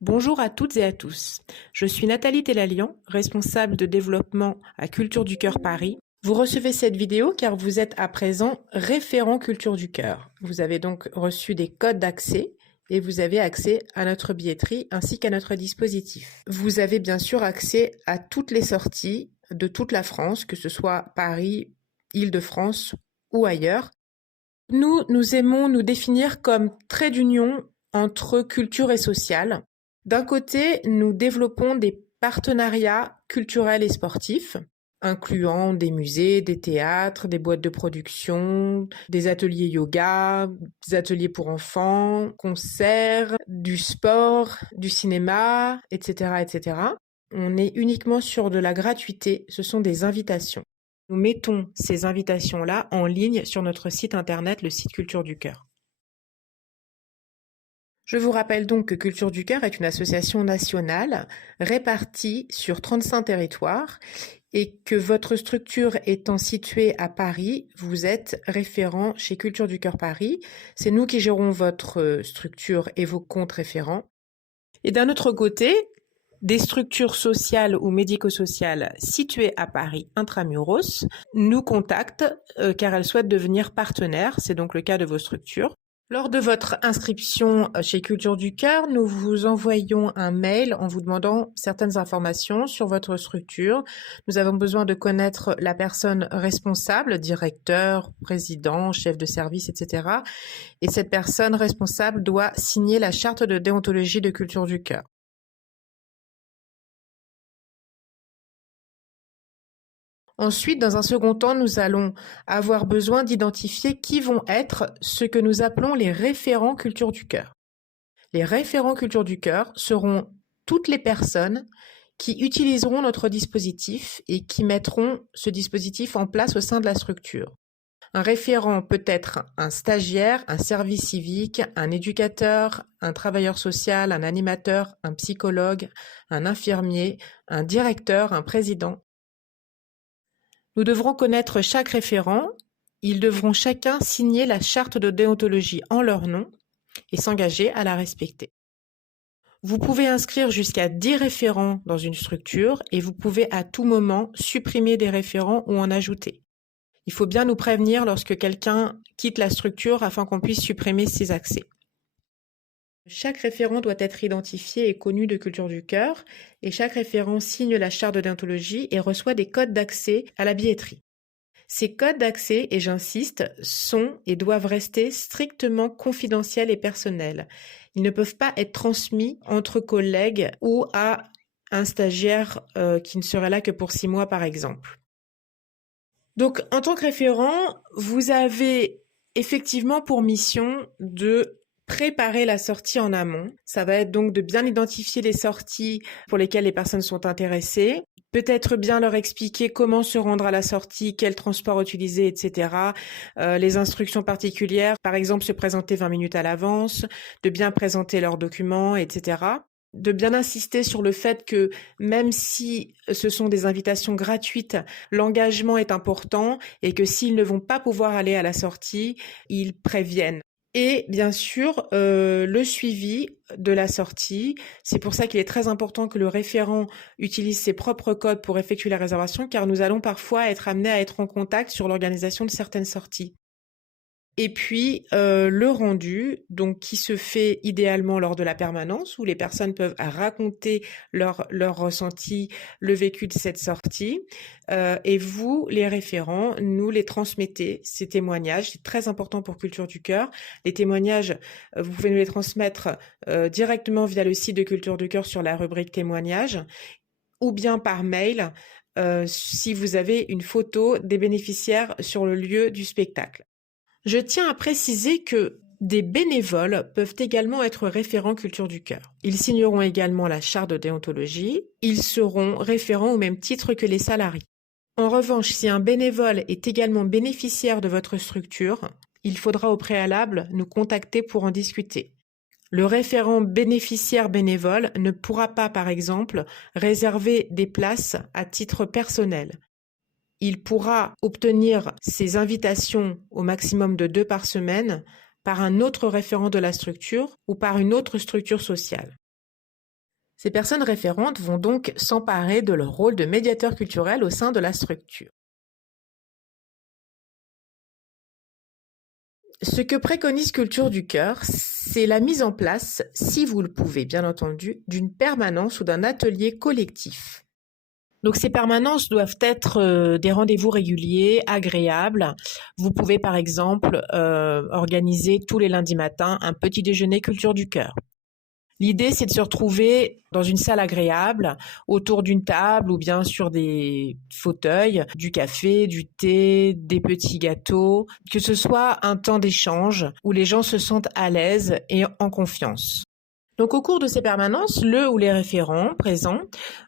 Bonjour à toutes et à tous. Je suis Nathalie Tellalian, responsable de développement à Culture du Cœur Paris. Vous recevez cette vidéo car vous êtes à présent référent Culture du Cœur. Vous avez donc reçu des codes d'accès et vous avez accès à notre billetterie ainsi qu'à notre dispositif. Vous avez bien sûr accès à toutes les sorties de toute la France, que ce soit Paris, Île-de-France ou ailleurs. Nous aimons nous définir comme trait d'union entre culture et social. D'un côté, nous développons des partenariats culturels et sportifs, incluant des musées, des théâtres, des boîtes de production, des ateliers yoga, des ateliers pour enfants, concerts, du sport, du cinéma, etc., etc. On est uniquement sur de la gratuité, ce sont des invitations. Nous mettons ces invitations-là en ligne sur notre site internet, le site Culture du Cœur. Je vous rappelle donc que Culture du Cœur est une association nationale répartie sur 35 territoires et que votre structure étant située à Paris, vous êtes référent chez Culture du Cœur Paris. C'est nous qui gérons votre structure et vos comptes référents. Et d'un autre côté, des structures sociales ou médico-sociales situées à Paris intramuros nous contactent car elles souhaitent devenir partenaires. C'est donc le cas de vos structures. Lors de votre inscription chez Culture du Cœur, nous vous envoyons un mail en vous demandant certaines informations sur votre structure. Nous avons besoin de connaître la personne responsable, directeur, président, chef de service, etc. Et cette personne responsable doit signer la charte de déontologie de Culture du Cœur. Ensuite, dans un second temps, nous allons avoir besoin d'identifier qui vont être ce que nous appelons les référents Culture du Cœur. Les référents Culture du Cœur seront toutes les personnes qui utiliseront notre dispositif et qui mettront ce dispositif en place au sein de la structure. Un référent peut être un stagiaire, un service civique, un éducateur, un travailleur social, un animateur, un psychologue, un infirmier, un directeur, un président. Nous devrons connaître chaque référent. Ils devront chacun signer la charte de déontologie en leur nom et s'engager à la respecter. Vous pouvez inscrire jusqu'à 10 référents dans une structure et vous pouvez à tout moment supprimer des référents ou en ajouter. Il faut bien nous prévenir lorsque quelqu'un quitte la structure afin qu'on puisse supprimer ses accès. Chaque référent doit être identifié et connu de Culture du Cœur et chaque référent signe la charte de déontologie et reçoit des codes d'accès à la billetterie. Ces codes d'accès, et j'insiste, sont et doivent rester strictement confidentiels et personnels. Ils ne peuvent pas être transmis entre collègues ou à un stagiaire qui ne serait là que pour 6 mois par exemple. Donc en tant que référent, vous avez effectivement pour mission de préparer la sortie en amont. Ça va être donc de bien identifier les sorties pour lesquelles les personnes sont intéressées, peut-être bien leur expliquer comment se rendre à la sortie, quel transport utiliser, etc. Les instructions particulières, par exemple se présenter 20 minutes à l'avance, de bien présenter leurs documents, etc. De bien insister sur le fait que même si ce sont des invitations gratuites, l'engagement est important et que s'ils ne vont pas pouvoir aller à la sortie, ils préviennent. Et bien sûr, le suivi de la sortie. C'est pour ça qu'il est très important que le référent utilise ses propres codes pour effectuer la réservation, car nous allons parfois être amenés à être en contact sur l'organisation de certaines sorties. Et puis le rendu, donc qui se fait idéalement lors de la permanence, où les personnes peuvent raconter leur ressenti, le vécu de cette sortie. Et vous, les référents, nous les transmettez, ces témoignages. C'est très important pour Culture du Cœur. Les témoignages, vous pouvez nous les transmettre directement via le site de Culture du Cœur sur la rubrique témoignages, ou bien par mail si vous avez une photo des bénéficiaires sur le lieu du spectacle. Je tiens à préciser que des bénévoles peuvent également être référents Culture du Cœur. Ils signeront également la charte de déontologie. Ils seront référents au même titre que les salariés. En revanche, si un bénévole est également bénéficiaire de votre structure, il faudra au préalable nous contacter pour en discuter. Le référent bénéficiaire bénévole ne pourra pas, par exemple, réserver des places à titre personnel. Il pourra obtenir ses invitations au maximum de 2 par semaine par un autre référent de la structure ou par une autre structure sociale. Ces personnes référentes vont donc s'emparer de leur rôle de médiateur culturel au sein de la structure. Ce que préconise Culture du Cœur, c'est la mise en place, si vous le pouvez bien entendu, d'une permanence ou d'un atelier collectif. Donc ces permanences doivent être des rendez-vous réguliers, agréables. Vous pouvez par exemple organiser tous les lundis matins un petit déjeuner Culture du Cœur. L'idée, c'est de se retrouver dans une salle agréable, autour d'une table ou bien sur des fauteuils, du café, du thé, des petits gâteaux, que ce soit un temps d'échange où les gens se sentent à l'aise et en confiance. Donc au cours de ces permanences, le ou les référents présents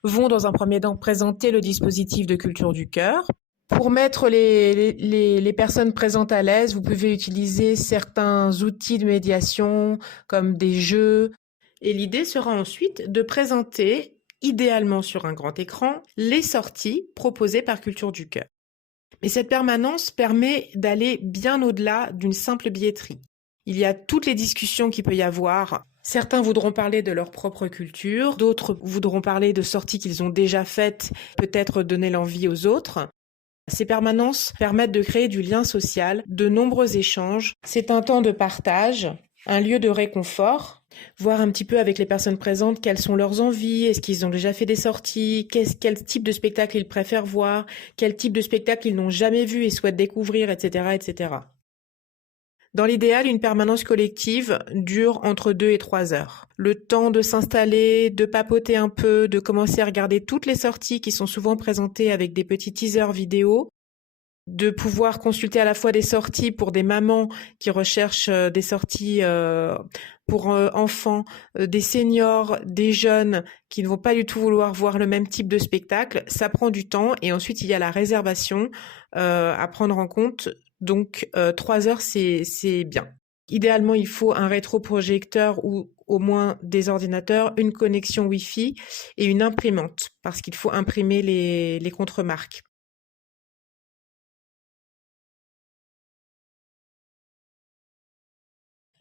vont dans un premier temps présenter le dispositif de Culture du Cœur. Pour mettre les personnes présentes à l'aise, vous pouvez utiliser certains outils de médiation comme des jeux. Et l'idée sera ensuite de présenter, idéalement sur un grand écran, les sorties proposées par Culture du Cœur. Mais cette permanence permet d'aller bien au-delà d'une simple billetterie. Il y a toutes les discussions qu'il peut y avoir. Certains voudront parler de leur propre culture, d'autres voudront parler de sorties qu'ils ont déjà faites, peut-être donner l'envie aux autres. Ces permanences permettent de créer du lien social, de nombreux échanges. C'est un temps de partage, un lieu de réconfort, voir un petit peu avec les personnes présentes quelles sont leurs envies, est-ce qu'ils ont déjà fait des sorties, quel type de spectacle ils préfèrent voir, quel type de spectacle ils n'ont jamais vu et souhaitent découvrir, etc., etc. Dans l'idéal, une permanence collective dure entre 2 et 3 heures. Le temps de s'installer, de papoter un peu, de commencer à regarder toutes les sorties qui sont souvent présentées avec des petits teasers vidéo, de pouvoir consulter à la fois des sorties pour des mamans qui recherchent des sorties pour enfants, des seniors, des jeunes qui ne vont pas du tout vouloir voir le même type de spectacle. Ça prend du temps et ensuite il y a la réservation à prendre en compte. Donc 3 heures, c'est bien. Idéalement, il faut un rétroprojecteur ou au moins des ordinateurs, une connexion Wi-Fi et une imprimante parce qu'il faut imprimer les contremarques.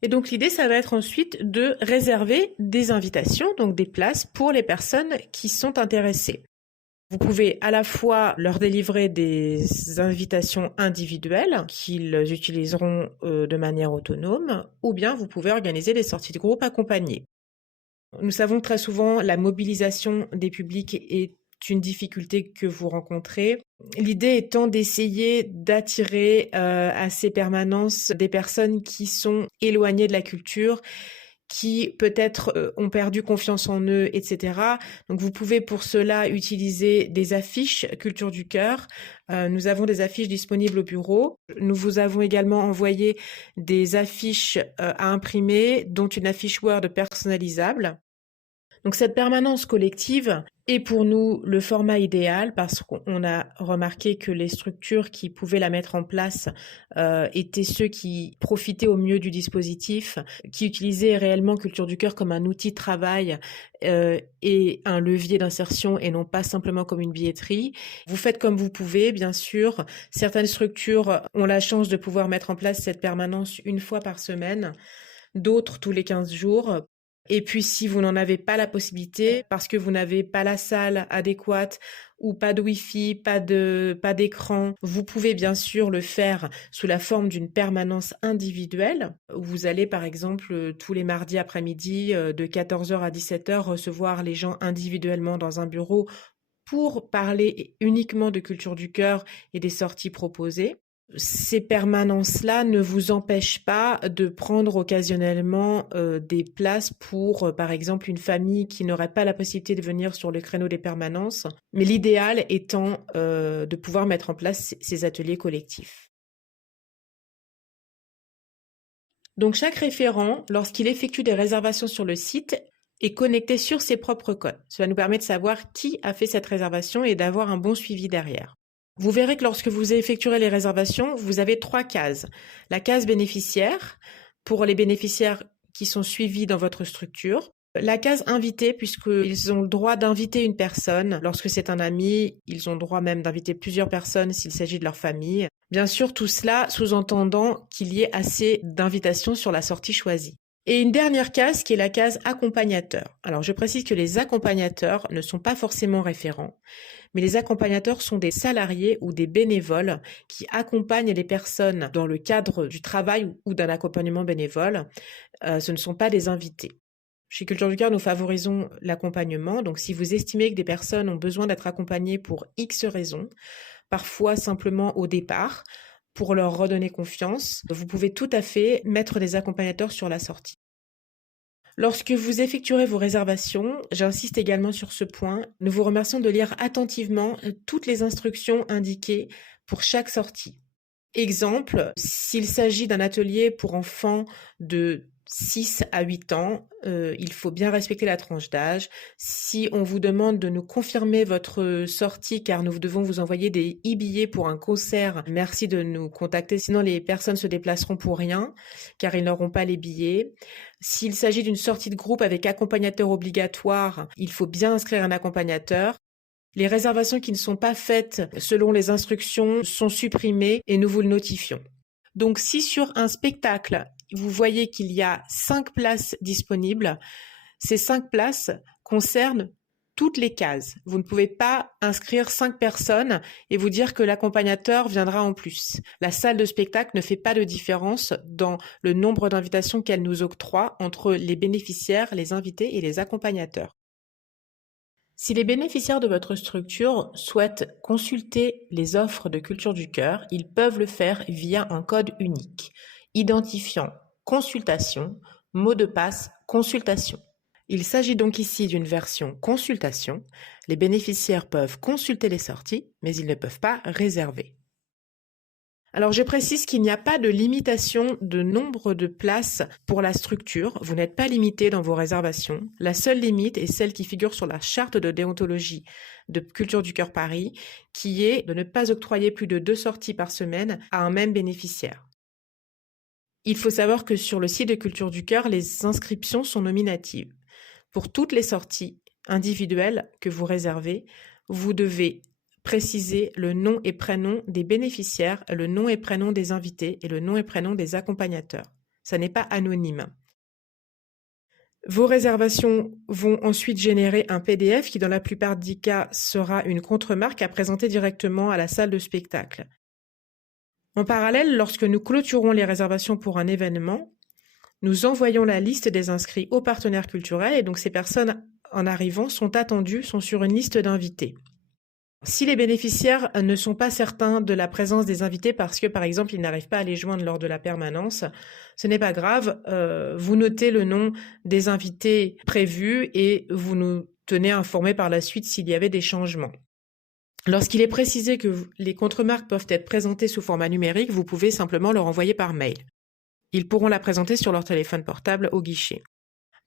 Et donc l'idée, ça va être ensuite de réserver des invitations, donc des places pour les personnes qui sont intéressées. Vous pouvez à la fois leur délivrer des invitations individuelles qu'ils utiliseront de manière autonome, ou bien vous pouvez organiser des sorties de groupe accompagnées. Nous savons que très souvent la mobilisation des publics est une difficulté que vous rencontrez. L'idée étant d'essayer d'attirer à ces permanences des personnes qui sont éloignées de la culture, qui peut-être ont perdu confiance en eux, etc. Donc vous pouvez pour cela utiliser des affiches Culture du Cœur. Nous avons des affiches disponibles au bureau. Nous vous avons également envoyé des affiches à imprimer, dont une affiche Word personnalisable. Donc cette permanence collective est pour nous le format idéal parce qu'on a remarqué que les structures qui pouvaient la mettre en place étaient ceux qui profitaient au mieux du dispositif, qui utilisaient réellement Culture du Cœur comme un outil de travail et un levier d'insertion et non pas simplement comme une billetterie. Vous faites comme vous pouvez, bien sûr. Certaines structures ont la chance de pouvoir mettre en place cette permanence une fois par semaine, d'autres tous les 15 jours. Et puis, si vous n'en avez pas la possibilité, parce que vous n'avez pas la salle adéquate ou pas de Wi-Fi, pas d'écran, vous pouvez bien sûr le faire sous la forme d'une permanence individuelle. Vous allez, par exemple, tous les mardis après-midi, de 14h à 17h, recevoir les gens individuellement dans un bureau pour parler uniquement de Culture du Cœur et des sorties proposées. Ces permanences-là ne vous empêchent pas de prendre occasionnellement des places pour, par exemple, une famille qui n'aurait pas la possibilité de venir sur le créneau des permanences, mais l'idéal étant de pouvoir mettre en place ces ateliers collectifs. Donc chaque référent, lorsqu'il effectue des réservations sur le site, est connecté sur ses propres codes. Cela nous permet de savoir qui a fait cette réservation et d'avoir un bon suivi derrière. Vous verrez que lorsque vous effectuerez les réservations, vous avez 3 cases. La case bénéficiaire, pour les bénéficiaires qui sont suivis dans votre structure. La case invité, puisqu'ils ont le droit d'inviter une personne. Lorsque c'est un ami, ils ont le droit même d'inviter plusieurs personnes s'il s'agit de leur famille. Bien sûr, tout cela sous-entendant qu'il y ait assez d'invitations sur la sortie choisie. Et une dernière case qui est la case accompagnateur. Alors je précise que les accompagnateurs ne sont pas forcément référents, mais les accompagnateurs sont des salariés ou des bénévoles qui accompagnent les personnes dans le cadre du travail ou d'un accompagnement bénévole. Ce ne sont pas des invités. Chez Culture du Cœur, nous favorisons l'accompagnement. Donc si vous estimez que des personnes ont besoin d'être accompagnées pour X raisons, parfois simplement au départ, pour leur redonner confiance, vous pouvez tout à fait mettre des accompagnateurs sur la sortie. Lorsque vous effectuerez vos réservations, j'insiste également sur ce point, nous vous remercions de lire attentivement toutes les instructions indiquées pour chaque sortie. Exemple, s'il s'agit d'un atelier pour enfants de 6 à 8 ans, il faut bien respecter la tranche d'âge. Si on vous demande de nous confirmer votre sortie car nous devons vous envoyer des e-billets pour un concert, merci de nous contacter, sinon les personnes se déplaceront pour rien car ils n'auront pas les billets. S'il s'agit d'une sortie de groupe avec accompagnateur obligatoire, il faut bien inscrire un accompagnateur. Les réservations qui ne sont pas faites selon les instructions sont supprimées et nous vous le notifions. Donc si sur un spectacle, vous voyez qu'il y a 5 places disponibles, ces 5 places concernent toutes les cases. Vous ne pouvez pas inscrire 5 personnes et vous dire que l'accompagnateur viendra en plus. La salle de spectacle ne fait pas de différence dans le nombre d'invitations qu'elle nous octroie entre les bénéficiaires, les invités et les accompagnateurs. Si les bénéficiaires de votre structure souhaitent consulter les offres de Culture du Cœur, ils peuvent le faire via un code unique, identifiant consultation, mot de passe consultation. Il s'agit donc ici d'une version consultation. Les bénéficiaires peuvent consulter les sorties, mais ils ne peuvent pas réserver. Alors je précise qu'il n'y a pas de limitation de nombre de places pour la structure. Vous n'êtes pas limité dans vos réservations. La seule limite est celle qui figure sur la charte de déontologie de Culture du Cœur Paris, qui est de ne pas octroyer plus de 2 sorties par semaine à un même bénéficiaire. Il faut savoir que sur le site de Culture du Cœur, les inscriptions sont nominatives. Pour toutes les sorties individuelles que vous réservez, vous devez préciser le nom et prénom des bénéficiaires, le nom et prénom des invités et le nom et prénom des accompagnateurs. Ça n'est pas anonyme. Vos réservations vont ensuite générer un PDF qui, dans la plupart des cas, sera une contre-marque à présenter directement à la salle de spectacle. En parallèle, lorsque nous clôturons les réservations pour un événement, nous envoyons la liste des inscrits aux partenaires culturels et donc ces personnes en arrivant sont attendues, sont sur une liste d'invités. Si les bénéficiaires ne sont pas certains de la présence des invités parce que, par exemple, ils n'arrivent pas à les joindre lors de la permanence, ce n'est pas grave. Vous notez le nom des invités prévus et vous nous tenez informés par la suite s'il y avait des changements. Lorsqu'il est précisé que les contre-marques peuvent être présentées sous format numérique, vous pouvez simplement leur envoyer par mail. Ils pourront la présenter sur leur téléphone portable au guichet.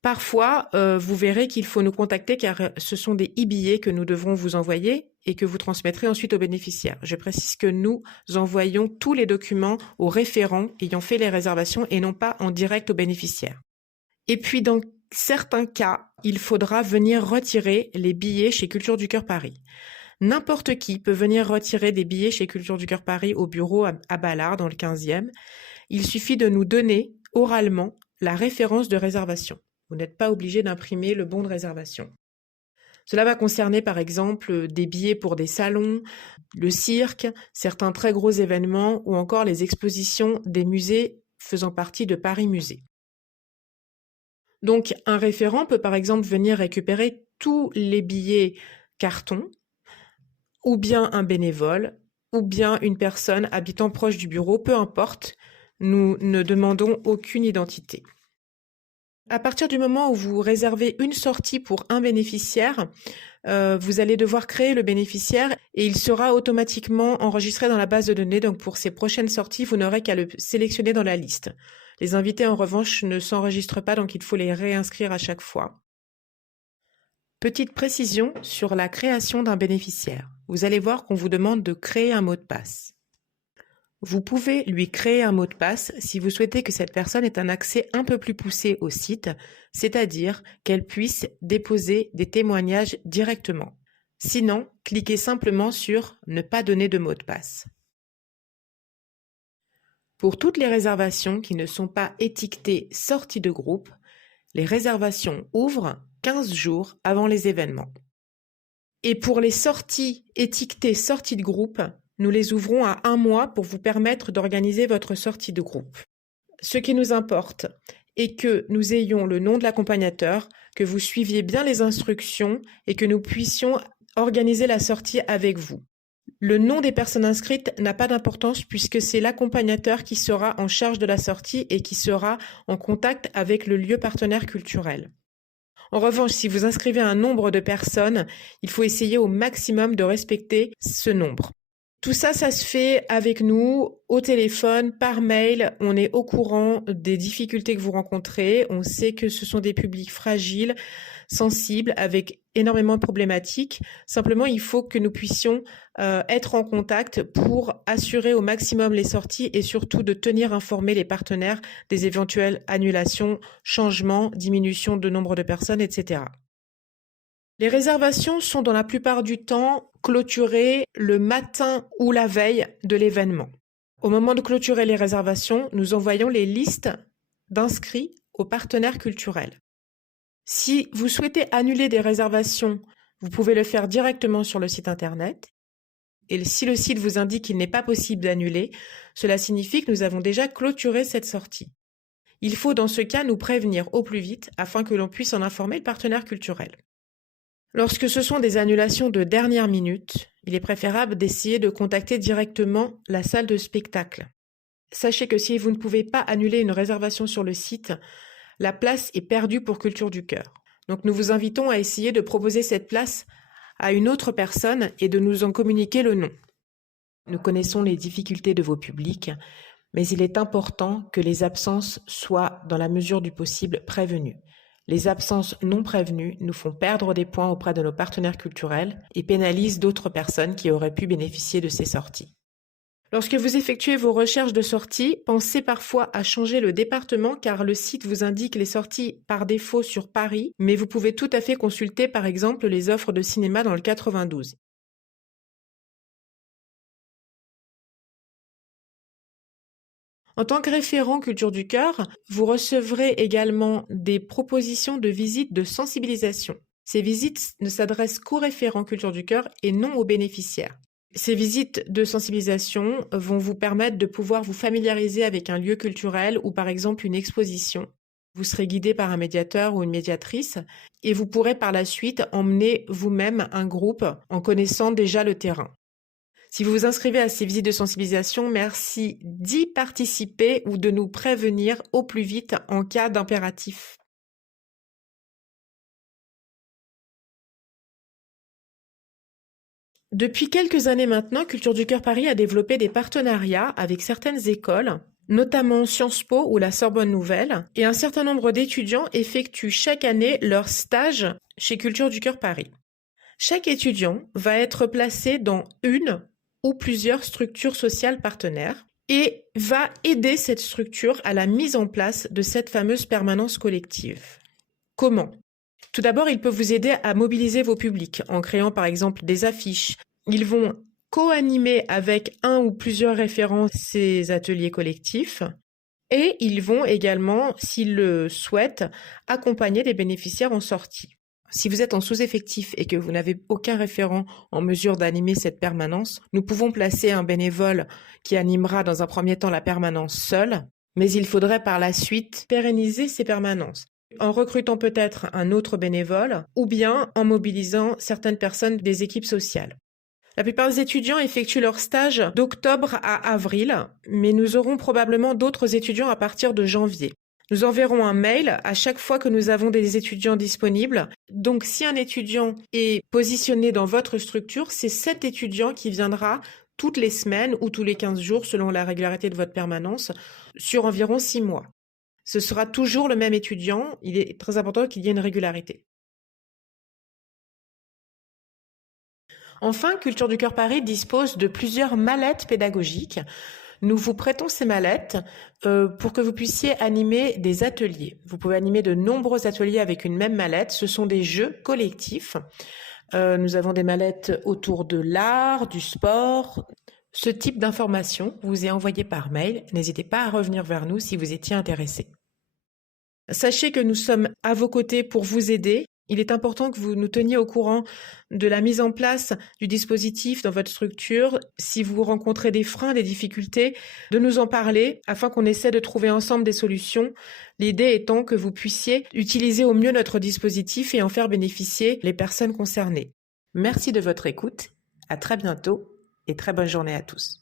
Parfois, vous verrez qu'il faut nous contacter car ce sont des e-billets que nous devrons vous envoyer et que vous transmettrez ensuite aux bénéficiaires. Je précise que nous envoyons tous les documents aux référents ayant fait les réservations et non pas en direct aux bénéficiaires. Et puis, dans certains cas, il faudra venir retirer les billets chez Culture du Cœur Paris. N'importe qui peut venir retirer des billets chez Culture du Cœur Paris au bureau à Ballard, dans le 15e. Il suffit de nous donner oralement la référence de réservation. Vous n'êtes pas obligé d'imprimer le bon de réservation. Cela va concerner par exemple des billets pour des salons, le cirque, certains très gros événements ou encore les expositions des musées faisant partie de Paris Musée. Donc un référent peut par exemple venir récupérer tous les billets carton, ou bien un bénévole, ou bien une personne habitant proche du bureau, peu importe, nous ne demandons aucune identité. À partir du moment où vous réservez une sortie pour un bénéficiaire, vous allez devoir créer le bénéficiaire et il sera automatiquement enregistré dans la base de données. Donc pour ces prochaines sorties, vous n'aurez qu'à le sélectionner dans la liste. Les invités, en revanche, ne s'enregistrent pas, donc il faut les réinscrire à chaque fois. Petite précision sur la création d'un bénéficiaire. Vous allez voir qu'on vous demande de créer un mot de passe. Vous pouvez lui créer un mot de passe si vous souhaitez que cette personne ait un accès un peu plus poussé au site, c'est-à-dire qu'elle puisse déposer des témoignages directement. Sinon, cliquez simplement sur « Ne pas donner de mot de passe ». Pour toutes les réservations qui ne sont pas étiquetées sortie de groupe, les réservations ouvrent 15 jours avant les événements. Et pour les sorties étiquetées sortie de groupe, nous les ouvrons à 1 mois pour vous permettre d'organiser votre sortie de groupe. Ce qui nous importe est que nous ayons le nom de l'accompagnateur, que vous suiviez bien les instructions et que nous puissions organiser la sortie avec vous. Le nom des personnes inscrites n'a pas d'importance puisque c'est l'accompagnateur qui sera en charge de la sortie et qui sera en contact avec le lieu partenaire culturel. En revanche, si vous inscrivez un nombre de personnes, il faut essayer au maximum de respecter ce nombre. Tout ça, ça se fait avec nous, au téléphone, par mail. On est au courant des difficultés que vous rencontrez. On sait que ce sont des publics fragiles, sensibles, avec énormément de problématiques. Simplement, il faut que nous puissions être en contact pour assurer au maximum les sorties et surtout de tenir informés les partenaires des éventuelles annulations, changements, diminution de nombre de personnes, etc. Les réservations sont dans la plupart du temps clôturées le matin ou la veille de l'événement. Au moment de clôturer les réservations, nous envoyons les listes d'inscrits aux partenaires culturels. Si vous souhaitez annuler des réservations, vous pouvez le faire directement sur le site internet. Et si le site vous indique qu'il n'est pas possible d'annuler, cela signifie que nous avons déjà clôturé cette sortie. Il faut dans ce cas nous prévenir au plus vite afin que l'on puisse en informer le partenaire culturel. Lorsque ce sont des annulations de dernière minute, il est préférable d'essayer de contacter directement la salle de spectacle. Sachez que si vous ne pouvez pas annuler une réservation sur le site, la place est perdue pour Culture du Cœur. Donc nous vous invitons à essayer de proposer cette place à une autre personne et de nous en communiquer le nom. Nous connaissons les difficultés de vos publics, mais il est important que les absences soient, dans la mesure du possible, prévenues. Les absences non prévenues nous font perdre des points auprès de nos partenaires culturels et pénalisent d'autres personnes qui auraient pu bénéficier de ces sorties. Lorsque vous effectuez vos recherches de sorties, pensez parfois à changer le département car le site vous indique les sorties par défaut sur Paris, mais vous pouvez tout à fait consulter par exemple les offres de cinéma dans le 92. En tant que référent Culture du Cœur, vous recevrez également des propositions de visites de sensibilisation. Ces visites ne s'adressent qu'aux référents Culture du Cœur et non aux bénéficiaires. Ces visites de sensibilisation vont vous permettre de pouvoir vous familiariser avec un lieu culturel ou par exemple une exposition. Vous serez guidé par un médiateur ou une médiatrice et vous pourrez par la suite emmener vous-même un groupe en connaissant déjà le terrain. Si vous vous inscrivez à ces visites de sensibilisation, merci d'y participer ou de nous prévenir au plus vite en cas d'impératif. Depuis quelques années maintenant, Culture du Cœur Paris a développé des partenariats avec certaines écoles, notamment Sciences Po ou la Sorbonne Nouvelle, et un certain nombre d'étudiants effectuent chaque année leur stage chez Culture du Cœur Paris. Chaque étudiant va être placé dans une ou plusieurs structures sociales partenaires et va aider cette structure à la mise en place de cette fameuse permanence collective. Comment ? Tout d'abord, ils peuvent vous aider à mobiliser vos publics en créant par exemple des affiches. Ils vont co-animer avec un ou plusieurs référents ces ateliers collectifs et ils vont également, s'ils le souhaitent, accompagner les bénéficiaires en sortie. Si vous êtes en sous-effectif et que vous n'avez aucun référent en mesure d'animer cette permanence, nous pouvons placer un bénévole qui animera dans un premier temps la permanence seul, mais il faudrait par la suite pérenniser ces permanences en recrutant peut-être un autre bénévole ou bien en mobilisant certaines personnes des équipes sociales. La plupart des étudiants effectuent leur stage d'octobre à avril, mais nous aurons probablement d'autres étudiants à partir de janvier. Nous enverrons un mail à chaque fois que nous avons des étudiants disponibles. Donc, si un étudiant est positionné dans votre structure, c'est cet étudiant qui viendra toutes les semaines ou tous les 15 jours, selon la régularité de votre permanence, sur environ 6 mois. Ce sera toujours le même étudiant. Il est très important qu'il y ait une régularité. Enfin, Culture du Cœur Paris dispose de plusieurs mallettes pédagogiques. Nous vous prêtons ces mallettes pour que vous puissiez animer des ateliers. Vous pouvez animer de nombreux ateliers avec une même mallette. Ce sont des jeux collectifs. Nous avons des mallettes autour de l'art, du sport, Ce type d'information vous est envoyé par mail. N'hésitez pas à revenir vers nous si vous étiez intéressé. Sachez que nous sommes à vos côtés pour vous aider. Il est important que vous nous teniez au courant de la mise en place du dispositif dans votre structure. Si vous rencontrez des freins, des difficultés, de nous en parler afin qu'on essaie de trouver ensemble des solutions. L'idée étant que vous puissiez utiliser au mieux notre dispositif et en faire bénéficier les personnes concernées. Merci de votre écoute. À très bientôt et très bonne journée à tous.